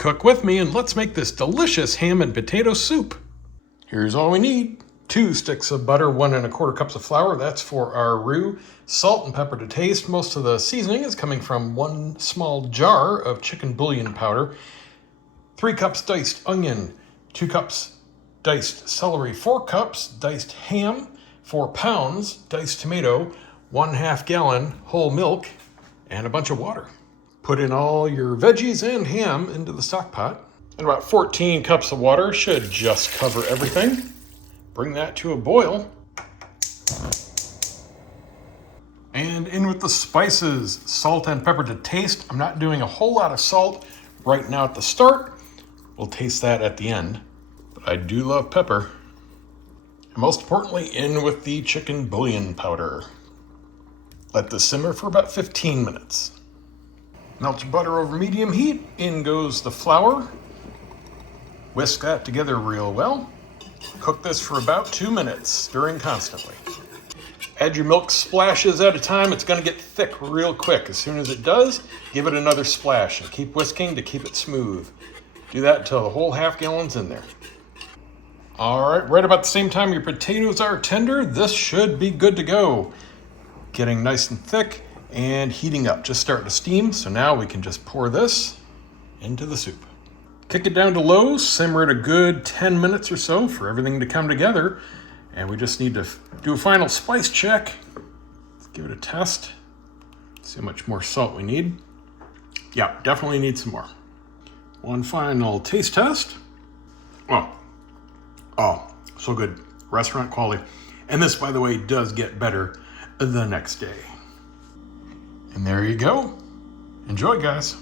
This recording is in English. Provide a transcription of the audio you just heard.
Cook with me and let's make this delicious ham and potato soup. Here's all we need. 2 sticks of butter, 1 1/4 cups of flour. That's for our roux. Salt and pepper to taste. Most of the seasoning is coming from 1 small jar of chicken bouillon powder. 3 cups diced onion, 2 cups diced celery, 4 cups diced ham, 4 pounds diced tomato, 1/2 gallon whole milk, and a bunch of water. Put in all your veggies and ham into the stock pot. And about 14 cups of water should just cover everything. Bring that to a boil. And in with the spices, salt and pepper to taste. I'm not doing a whole lot of salt right now at the start. We'll taste that at the end. But I do love pepper. And most importantly, in with the chicken bouillon powder. Let this simmer for about 15 minutes. Melt your butter over medium heat. In goes the flour. Whisk that together real well. Cook this for about 2 minutes, stirring constantly. Add your milk splashes at a time. It's going to get thick real quick. As soon as it does, give it another splash and keep whisking to keep it smooth. Do that until the whole 1/2 gallon's in there. All right about the same time your potatoes are tender, this should be good to go. Getting nice and thick and heating up, just starting to steam. So now we can just pour this into the soup. Kick it down to low, simmer it a good 10 minutes or so for everything to come together. And we just need to do a final spice check. Let's give it a test. See how much more salt we need. Yeah, definitely need some more. One final taste test. Oh, so good. Restaurant quality. And this, by the way, does get better the next day. And there you go. Enjoy, guys.